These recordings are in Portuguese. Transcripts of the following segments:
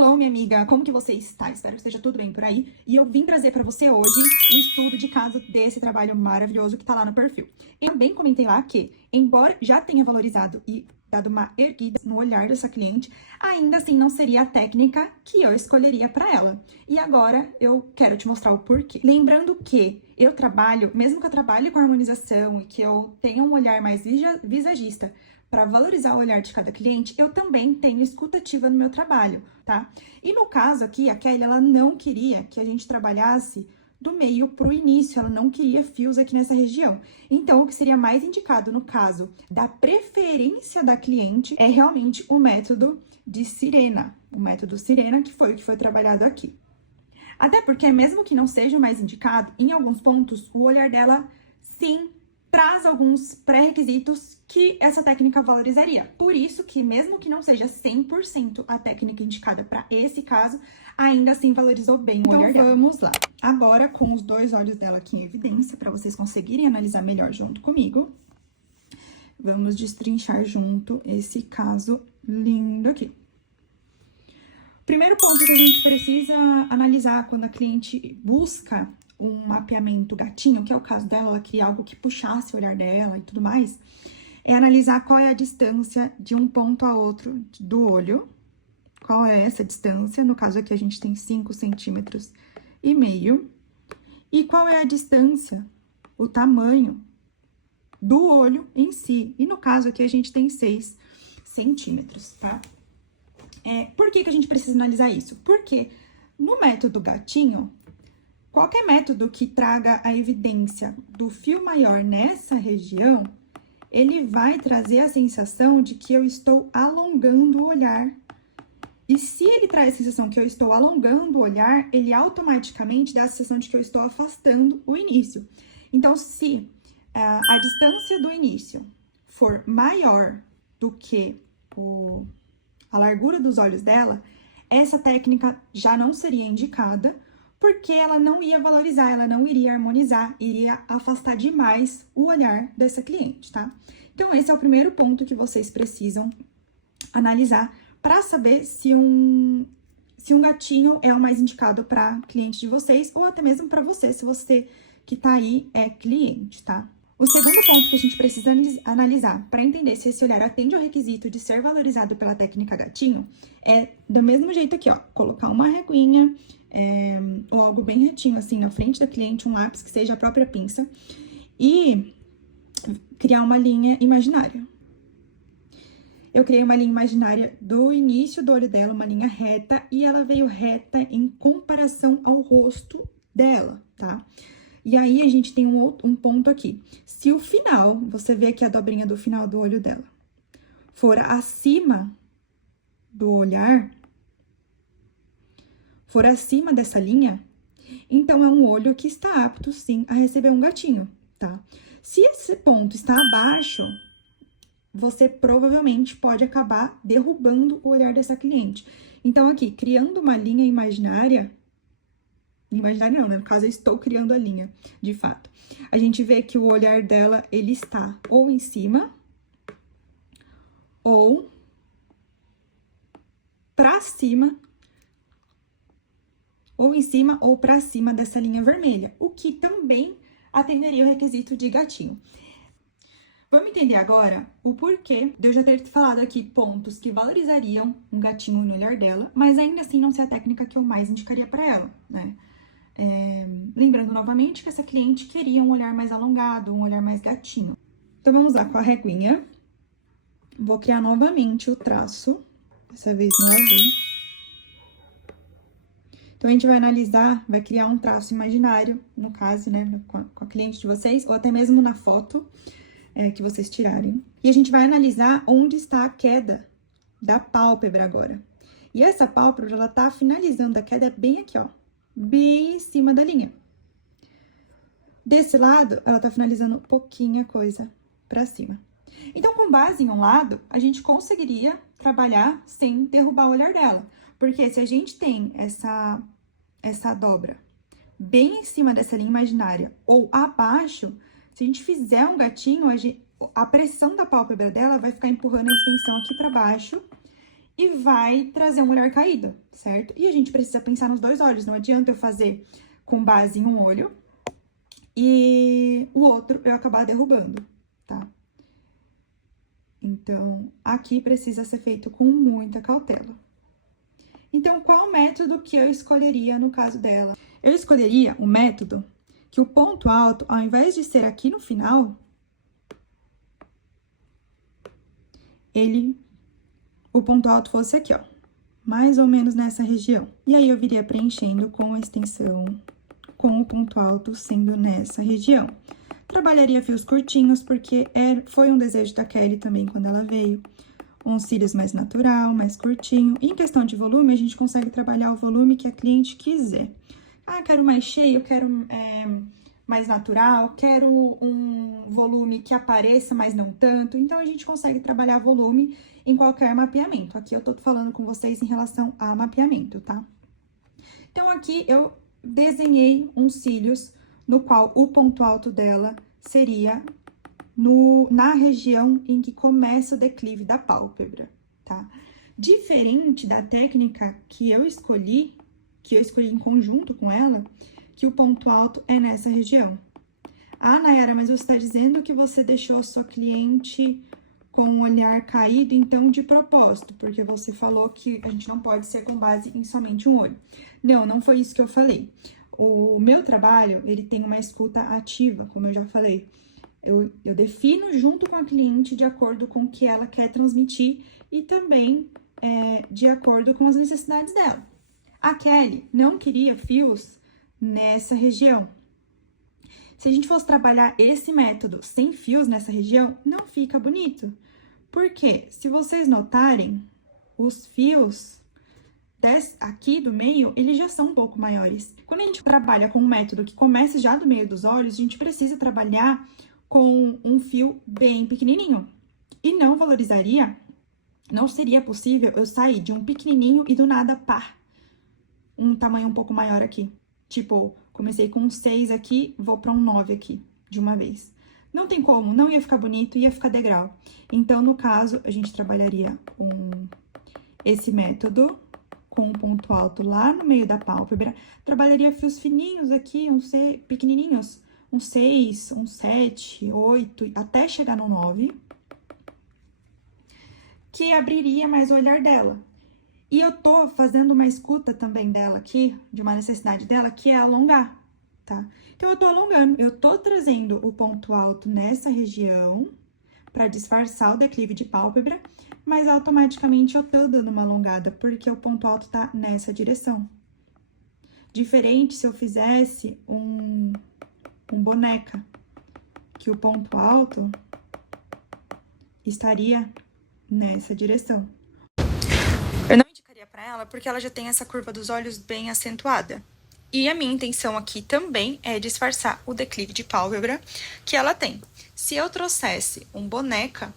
Hello, minha amiga, como que você está? Espero que esteja tudo bem por aí. E eu vim trazer para você hoje um estudo de caso desse trabalho maravilhoso que tá lá no perfil. Eu também comentei lá que, embora já tenha valorizado e dado uma erguida no olhar dessa cliente, ainda assim não seria a técnica que eu escolheria para ela. E agora eu quero te mostrar o porquê. Lembrando que eu trabalho, mesmo que eu trabalhe com harmonização e que eu tenha um olhar mais visagista, para valorizar o olhar de cada cliente, eu também tenho escutativa no meu trabalho, tá? E no caso aqui, a Kelly, ela não queria que a gente trabalhasse do meio pro início, ela não queria fios aqui nessa região. Então, o que seria mais indicado no caso da preferência da cliente é realmente o método de sirena, o método sirena, que foi o que foi trabalhado aqui. Até porque, mesmo que não seja o mais indicado, em alguns pontos, o olhar dela, sim, traz alguns pré-requisitos que essa técnica valorizaria. Por isso que, mesmo que não seja 100% a técnica indicada para esse caso, ainda assim valorizou bem o olhar dela. Então, vamos lá. Agora, com os dois olhos dela aqui em evidência, para vocês conseguirem analisar melhor junto comigo, vamos destrinchar junto esse caso lindo aqui. Primeiro ponto que a gente precisa analisar quando a cliente busca um mapeamento gatinho, que é o caso dela, ela queria algo que puxasse o olhar dela e tudo mais, é analisar qual é a distância de um ponto a outro do olho. Qual é essa distância? No caso aqui, a gente tem 5,5 centímetros. E qual é a distância, o tamanho do olho em si. E no caso aqui, a gente tem 6 centímetros, tá? Por que a gente precisa analisar isso? Porque no método gatinho, qualquer método que traga a evidência do fio maior nessa região, ele vai trazer a sensação de que eu estou alongando o olhar. E se ele traz a sensação que eu estou alongando o olhar, ele automaticamente dá a sensação de que eu estou afastando o início. Então, se a distância do início for maior do que a largura dos olhos dela, essa técnica já não seria indicada, porque ela não ia valorizar, ela não iria harmonizar, iria afastar demais o olhar dessa cliente, tá? Então, esse é o primeiro ponto que vocês precisam analisar para saber se um gatinho é o mais indicado para cliente de vocês, ou até mesmo para você, se você que tá aí é cliente, tá? O segundo ponto que a gente precisa analisar para entender se esse olhar atende ao requisito de ser valorizado pela técnica gatinho é do mesmo jeito aqui, ó, colocar uma reguinha ou algo bem retinho assim na frente da cliente, um lápis que seja a própria pinça e criar uma linha imaginária. Eu criei uma linha imaginária do início do olho dela, uma linha reta, e ela veio reta em comparação ao rosto dela, tá? E aí, a gente tem um ponto aqui. Se o final, você vê aqui a dobrinha do final do olho dela, for acima do olhar, for acima dessa linha, então é um olho que está apto, sim, a receber um gatinho, tá? Se esse ponto está abaixo, você provavelmente pode acabar derrubando o olhar dessa cliente. Então, aqui, criando uma linha imaginária... Imaginária não, né? No caso, eu estou criando a linha, de fato. A gente vê que o olhar dela, ele está ou em cima, ou pra cima, ou em cima ou pra cima dessa linha vermelha, o que também atenderia o requisito de gatinho. Vamos entender agora o porquê de eu já ter falado aqui pontos que valorizariam um gatinho no olhar dela, mas ainda assim não ser a técnica que eu mais indicaria para ela, né? Lembrando novamente que essa cliente queria um olhar mais alongado, um olhar mais gatinho. Então, vamos lá com a reguinha. Vou criar novamente o traço, dessa vez no azul. Então, a gente vai analisar, vai criar um traço imaginário, no caso, né, com a cliente de vocês, ou até mesmo na foto que vocês tirarem. E a gente vai analisar onde está a queda da pálpebra agora. E essa pálpebra, ela tá finalizando a queda bem aqui, ó, bem em cima da linha. Desse lado, ela tá finalizando pouquinha coisa pra cima. Então, com base em um lado, a gente conseguiria trabalhar sem derrubar o olhar dela. Porque se a gente tem essa dobra bem em cima dessa linha imaginária ou abaixo, se a gente fizer um gatinho, a pressão da pálpebra dela vai ficar empurrando a extensão aqui pra baixo e vai trazer um olhar caído, certo? E a gente precisa pensar nos dois olhos, não adianta eu fazer com base em um olho e o outro eu acabar derrubando, tá? Então, aqui precisa ser feito com muita cautela. Então, qual o método que eu escolheria no caso dela? Eu escolheria o método que o ponto alto, ao invés de ser aqui no final, o ponto alto fosse aqui, ó, mais ou menos nessa região. E aí, eu viria preenchendo com a extensão, com o ponto alto sendo nessa região. Trabalharia fios curtinhos, porque foi um desejo da Kelly também quando ela veio. Uns cílios mais natural, mais curtinho. E em questão de volume, a gente consegue trabalhar o volume que a cliente quiser. Ah, quero mais cheio, quero mais natural, quero um volume que apareça, mas não tanto. Então, a gente consegue trabalhar volume em qualquer mapeamento. Aqui eu tô falando com vocês em relação a mapeamento, tá? Então, aqui eu desenhei uns cílios no qual o ponto alto dela seria na região em que começa o declive da pálpebra, tá? Diferente da técnica que eu escolhi em conjunto com ela, que o ponto alto é nessa região. Ah, Nayara, mas você está dizendo que você deixou a sua cliente com um olhar caído, então, de propósito, porque você falou que a gente não pode ser com base em somente um olho. Não, não foi isso que eu falei. O meu trabalho, ele tem uma escuta ativa, como eu já falei. Eu defino junto com a cliente de acordo com o que ela quer transmitir e também de acordo com as necessidades dela. A Kelly não queria fios nessa região. Se a gente fosse trabalhar esse método sem fios nessa região, não fica bonito. Porque, se vocês notarem, os fios aqui do meio, eles já são um pouco maiores. Quando a gente trabalha com um método que começa já do meio dos olhos, a gente precisa trabalhar com um fio bem pequenininho. E não valorizaria, não seria possível eu sair de um pequenininho e do nada, pá, um tamanho um pouco maior aqui. Tipo, comecei com um 6 aqui, vou para um 9 aqui, de uma vez. Não tem como, não ia ficar bonito, ia ficar degrau. Então, no caso, a gente trabalharia esse método com um ponto alto lá no meio da pálpebra. Trabalharia fios fininhos aqui, pequenininhos, um 6, um 7, 8, até chegar no 9. Que abriria mais o olhar dela. E eu tô fazendo uma escuta também dela aqui, de uma necessidade dela, que é alongar, tá? Então, eu tô alongando, eu tô trazendo o ponto alto nessa região, pra disfarçar o declive de pálpebra, mas automaticamente eu tô dando uma alongada, porque o ponto alto tá nessa direção. Diferente se eu fizesse um boneca, que o ponto alto estaria nessa direção. Eu não indicaria para ela porque ela já tem essa curva dos olhos bem acentuada. E a minha intenção aqui também é disfarçar o declive de pálpebra que ela tem. Se eu trouxesse um boneca,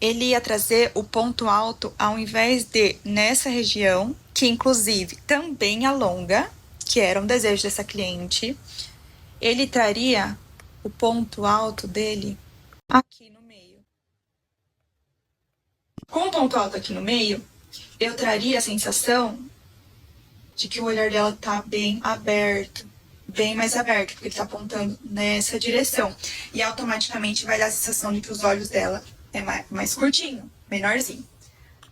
ele ia trazer o ponto alto ao invés de nessa região, que inclusive também alonga, que era um desejo dessa cliente, ele traria o ponto alto dele aqui no meio. Com o ponto alto aqui no meio, eu traria a sensação de que o olhar dela tá bem aberto, bem mais aberto, porque ele tá apontando nessa direção. E automaticamente vai dar a sensação de que os olhos dela é mais curtinho, menorzinho.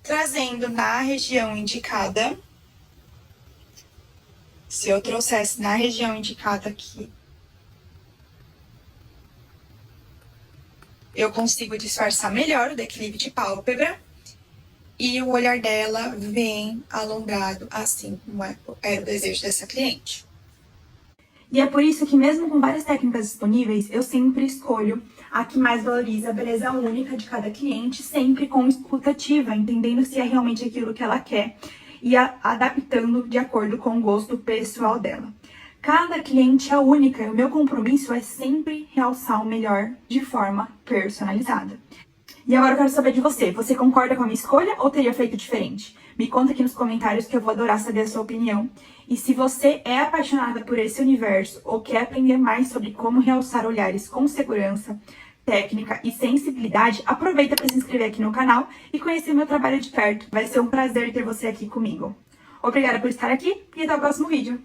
Trazendo na região indicada, se eu trouxesse na região indicada aqui, eu consigo disfarçar melhor o declive de pálpebra e o olhar dela vem alongado, assim como era o desejo dessa cliente. E é por isso que, mesmo com várias técnicas disponíveis, eu sempre escolho a que mais valoriza a beleza única de cada cliente, sempre com escuta ativa, entendendo se é realmente aquilo que ela quer e adaptando de acordo com o gosto pessoal dela. Cada cliente é única e o meu compromisso é sempre realçar o melhor de forma personalizada. E agora eu quero saber de você. Você concorda com a minha escolha ou teria feito diferente? Me conta aqui nos comentários que eu vou adorar saber a sua opinião. E se você é apaixonada por esse universo ou quer aprender mais sobre como realçar olhares com segurança, técnica e sensibilidade, aproveita para se inscrever aqui no canal e conhecer meu trabalho de perto. Vai ser um prazer ter você aqui comigo. Obrigada por estar aqui e até o próximo vídeo.